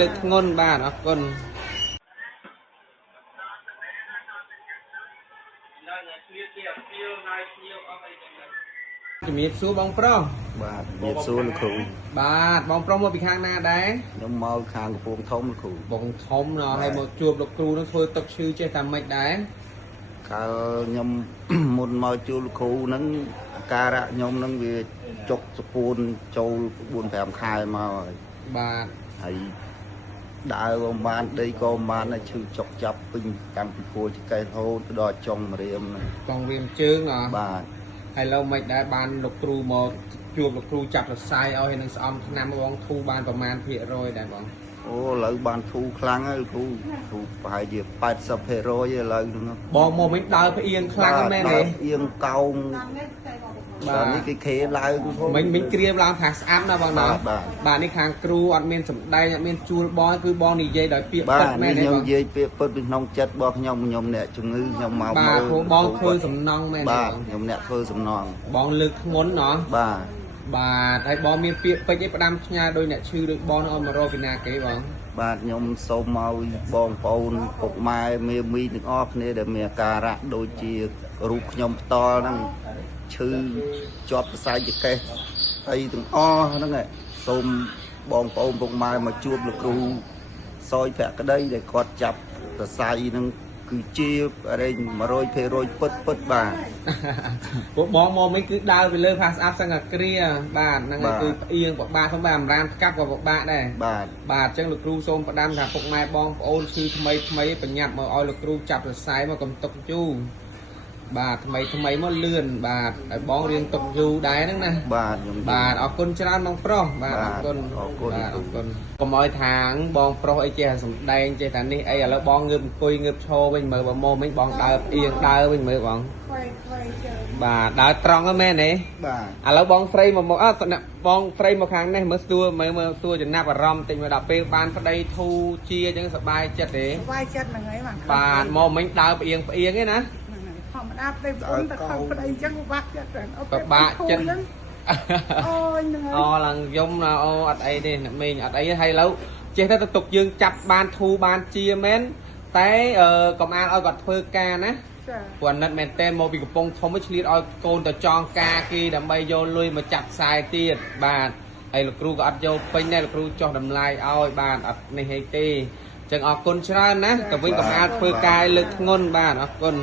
លើកធ្ងន់បាទអរគុណជំរាបសួរបងប្រុសបាទជំរាបសួរលោកគ្រូបាទបងប្រុសមកពីខាងណាដែរខ្ញុំមកខាងកំពង់ធំលោកគ្រូបងធំណោះហើយមកជួបលោកគ្រូនឹងធ្វើទឹកឈឺចេះតែម៉េចដែរកាលខ្ញុំ មុនមកជួបលោកគ្រូហ្នឹងអាការៈខ្ញុំហ្នឹងវាចុកសពួនចូល4 5ខែមកហើយបាទហើយដើរក៏បានដីក៏បានហើយឈឺចុកចាប់ពេញតាំងពីគួរចកេះរហូតដល់ចុងម្រាមហ្នឹងចង់វាមជើងណោះបាទហើយឡូវមិនដែរបានលោកគ្រូមកជួបលោកគ្រូចាប់សរសៃឲ្យហើយនឹងស្អំឆ្នាំបងធូរបានប្រមាណភាគរយដែរបងអូឥឡូវបានធូរខ្លាំងហើយលោកគ្រូធូរប្រហែលជា80%ឥឡូវហ្នឹងបងមកមិនដើរផ្អៀងខ្លាំងមែនទេផ្អៀងកោងបាទនេះគេខេឡើងមិញក្រៀមឡើងថាស្អាតណាបងណាបាទនេះខាងគ្រូអត់មានសម្ដែងអត់មានជួលបងគឺបងនិយាយដោយពាក្យពិតមែនទេបងនិយាយពាក្យពិតពីក្នុងចិត្តរបស់ខ្ញុំអ្នកជំងឺខ្ញុំមកបាទបងធ្វើសំណងមែនទេបាទខ្ញុំអ្នកធ្វើសំណងបងលើកធ្ងន់ណោះបាទបាទហើយបងមានពាក្យពេចន៍អីផ្ដាំផ្ញើដោយអ្នកឈឺដូចបងអត់មករកពីណាគេបងបាទខ្ញុំសូមឲ្យបងប្អូនពុកម៉ែមេមីទាំងអស់គ្នាដែលមានអាការៈដូចជារូបខ្ញុំផ្ទាល់ហ្នឹងឈឺជាប់ខ្សែចកេះអីទាំងអស់ហ្នឹងសូមបងប្អូនពុកម៉ែមកជួបលោកគ្រូសយភក្តីដែលគាត់ចាប់សរសៃហ្នឹងគឺជារែង100%ពិតបាទពួកបងមកវិញគឺដើរទៅលើផាសស្អាប់សង្កគ្រាបាទហ្នឹងហើយគឺផ្អៀងពិបាកផងបាទអំរានស្កាប់ក៏ពិបាកដែរបាទអញ្ចឹងលោកគ្រូសូមផ្ដាំថាពុកម៉ែបងប្អូនឈឺថ្មីបញ្ញាប់មកឲ្យលោកគ្រូចាប់សរសៃមកកំតុកជូរបាទថ្មីមកលឿនបាទឲ្យបងរៀនតុកយូរដែរហ្នឹងណាបាទខ្ញុំបាទអរគុណច្រើនបងប្រុសបាទអរគុណបាទអរគុណកុំឲ្យថាងបងប្រុសអីចេះសំដែងចេះតែនេះអីឥឡូវបងងើបអង្គុយងើបឈរវិញមើលបើមកវិញបងដើរផ្អៀងដើរវិញមើលបងបាទដើរត្រង់ហ្នឹងមែនទេបាទឥឡូវបងស្រីមកបងស្រីមកខាងនេះមើលស្ទួមើលស្ទួចំណាប់អារម្មណ៍តិចមកដល់ពេលបានប្តីធូជាអញ្ចឹងសប្បាយចិត្តទេសប្បាយចិត្តហ្នឹងហើយបាទមកមិញដើរផ្អៀងឯណាធម្មតាប្តីប្អូនតែខំប្តីអញ្ចឹងពិបាកចិត្តពិបាកចិត្តអូយហ្នឹងហើយអូឡើងយំណាអូអត់អីទេអ្នកមីងអត់អីហើយឥឡូវចេះតែទុកយើងចាប់បានធូបានជាមែនតែកុំអាលឲ្យគាត់ធ្វើការណាព្រោះអាណិតមែនតែមកពីកំពង់ធំឆ្លៀតឲ្យកូនទៅចងការគេដើម្បីយកលុយមកចាប់ខ្សែទៀតបាទហើយលោកគ្រូក៏អត់យកពេញដែរលោកគ្រូចោះតម្លៃឲ្យបាទអត់នេះអីទេអញ្ចឹងអរគុណច្រើនណាទៅវិញកុំអាលធ្វើការលើកធ្ងន់បាទអរគុណ